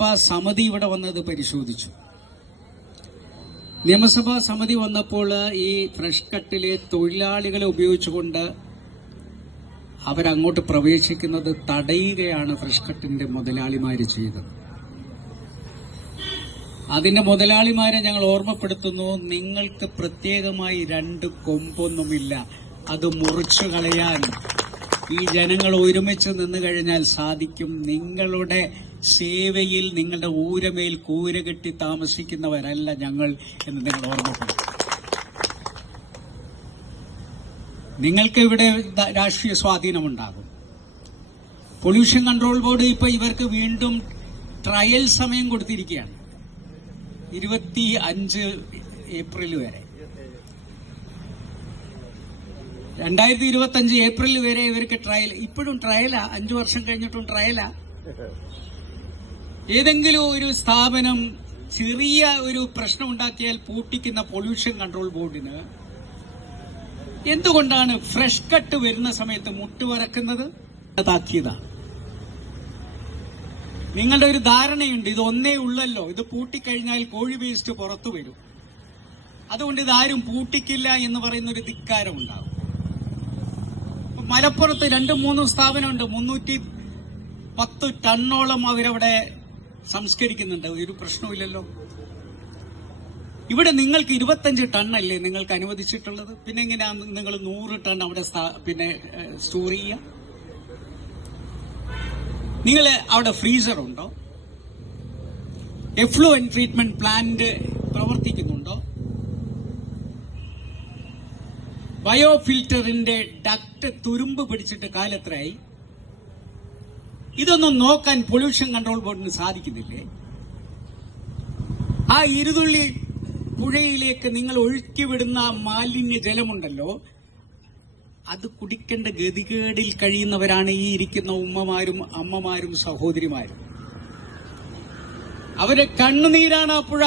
സമിതി ഇവിടെ വന്നത് പരിശോധിച്ചു. നിയമസഭാ സമിതി വന്നപ്പോൾ ഈ ഫ്രഷ് കട്ടിലെ തൊഴിലാളികളെ ഉപയോഗിച്ചുകൊണ്ട് അവരങ്ങോട്ട് പ്രവേശിക്കുന്നത് തടയുകയാണ് ഫ്രഷ് കട്ടിന്റെ മുതലാളിമാർ ചെയ്തത്. അതിന്റെ മുതലാളിമാരെ ഞങ്ങൾ ഓർമ്മപ്പെടുത്തുന്നു നിങ്ങൾക്ക് പ്രത്യേകമായി രണ്ട് കൊമ്പൊന്നുമില്ല. അത് മുറിച്ചു കളയാൻ ഈ ജനങ്ങൾ ഒരുമിച്ച് നിന്നു കഴിഞ്ഞാൽ സാധിക്കും. നിങ്ങളുടെ സേവയിൽ നിങ്ങളുടെ ഊരമേൽ കൂര കെട്ടി താമസിക്കുന്നവരല്ല ഞങ്ങൾ എന്ന് നിങ്ങൾ ഓർമ്മപ്പെടുത്തും നിങ്ങൾക്ക് ഇവിടെ രാഷ്ട്രീയ സ്വാധീനമുണ്ടാകും. പൊല്യൂഷൻ കൺട്രോൾ ബോർഡ് ഇപ്പൊ ഇവർക്ക് വീണ്ടും ട്രയൽ സമയം കൊടുത്തിരിക്കുകയാണ്. ഇരുപത്തി അഞ്ച് ഏപ്രിൽ വരെ. രണ്ടായിരത്തി ഇരുപത്തി അഞ്ച് ഏപ്രിൽ വരെ ഇവർക്ക് ട്രയൽ ഇപ്പോഴും ട്രയലാ അഞ്ചു വർഷം കഴിഞ്ഞിട്ടും ട്രയലാ ഏതെങ്കിലും ഒരു സ്ഥാപനം ചെറിയ ഒരു പ്രശ്നം ഉണ്ടാക്കിയാൽ പൂട്ടിക്കുന്ന പൊല്യൂഷൻ കൺട്രോൾ ബോർഡിന് എന്തുകൊണ്ടാണ് ഫ്രഷ് കട്ട് വരുന്ന സമയത്ത് മുട്ടുവരക്കുന്നത് താക്കിയതാണ് നിങ്ങളുടെ ഒരു ധാരണയുണ്ട് ഇത് ഒന്നേ ഉള്ളല്ലോ ഇത് പൂട്ടിക്കഴിഞ്ഞാൽ കോഴി വേസ്റ്റ് പുറത്തു വരും. അതുകൊണ്ട് ഇതാരും പൂട്ടിക്കില്ല എന്ന് പറയുന്ന ഒരു ധിക്കാരം ഉണ്ടാകും മലപ്പുറത്ത് രണ്ടും മൂന്നും സ്ഥാപനമുണ്ട് മുന്നൂറ്റി പത്ത് ടണ്ണോളം അവരവിടെ സംസ്കരിക്കുന്നുണ്ട്. ഒരു പ്രശ്നവുമില്ലല്ലോ. ഇവിടെ നിങ്ങൾക്ക് ഇരുപത്തഞ്ച് അല്ലേ നിങ്ങൾക്ക് അനുവദിച്ചിട്ടുള്ളത്? പിന്നെ എങ്ങനെയാ നിങ്ങൾ നൂറ് ടൺ അവിടെ പിന്നെ സ്റ്റോർ ചെയ്യുക നിങ്ങൾ അവിടെ ഫ്രീസർ ഉണ്ടോ? എഫ്ലുവൻ ട്രീറ്റ്മെന്റ് പ്ലാന്റ് പ്രവർത്തിക്കുന്നുണ്ടോ? ബയോ ഫിൽറ്ററിന്റെ ഡക്ട് തുരുമ്പ് പിടിച്ചിട്ട് കാലത്രയായി? ഇതൊന്നും നോക്കാൻ പൊല്യൂഷൻ കൺട്രോൾ ബോർഡിന് സാധിക്കുന്നില്ലേ? ആ ഇരുതുള്ളി പുഴയിലേക്ക് നിങ്ങൾ ഒഴുക്കിവിടുന്ന മാലിന്യ ജലമുണ്ടല്ലോ അത് കുടിക്കേണ്ട ഗതികേടിൽ കഴിയുന്നവരാണ് ഈ ഇരിക്കുന്ന ഉമ്മമാരും അമ്മമാരും സഹോദരിമാരും. അവരെ കണ്ണുനീരാണ് ആ പുഴ.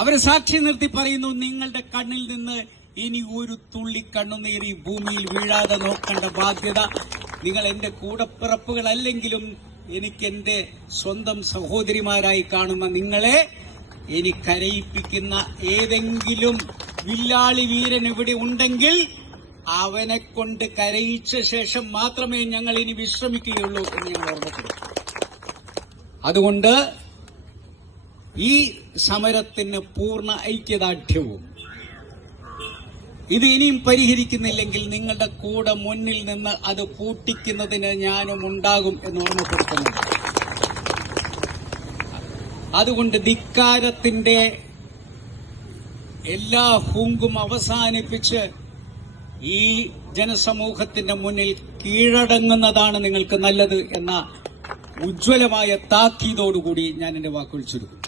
അവരെ സാക്ഷി നിർത്തി പറയുന്നു നിങ്ങളുടെ കണ്ണിൽ നിന്ന് ഇനി ഒരു തുള്ളി കണ്ണുനീർ ഈ ഭൂമിയിൽ വീഴാതെ നോക്കേണ്ട ബാധ്യത നിങ്ങൾ എന്റെ കൂടപ്പിറപ്പുകളല്ലെങ്കിലും എനിക്ക് എന്റെ സ്വന്തം സഹോദരിമാരായി കാണുന്ന നിങ്ങളെ ഇനി കരയിപ്പിക്കുന്ന ഏതെങ്കിലും വില്ലാളി വീരൻ ഇവിടെ ഉണ്ടെങ്കിൽ അവനെ കൊണ്ട് കരയിച്ച ശേഷം മാത്രമേ ഞങ്ങൾ ഇനി വിശ്രമിക്കുകയുള്ളൂ എന്ന് ഞങ്ങൾ ഓർമ്മപ്പെടും അതുകൊണ്ട് ഈ സമരത്തിന് പൂർണ ഐക്യദാർഢ്യവും ഇത് ഇനിയും പരിഹരിക്കുന്നില്ലെങ്കിൽ നിങ്ങളുടെ കൂടെ മുന്നിൽ നിന്ന് അത് പൂട്ടിക്കുന്നതിന് ഞാനും ഉണ്ടാകും എന്ന് ഓർമ്മപ്പെടുത്തുന്നു അതുകൊണ്ട് ധിക്കാരത്തിന്റെ എല്ലാ ഹുങ്കും അവസാനിപ്പിച്ച് ഈ ജനസമൂഹത്തിന്റെ മുന്നിൽ കീഴടങ്ങുന്നതാണ് നിങ്ങൾക്ക് നല്ലത് എന്ന ഉജ്ജ്വലമായ താക്കീതോടുകൂടി ഞാൻ എന്റെ വാക്കുകൾ ചുരുക്കും.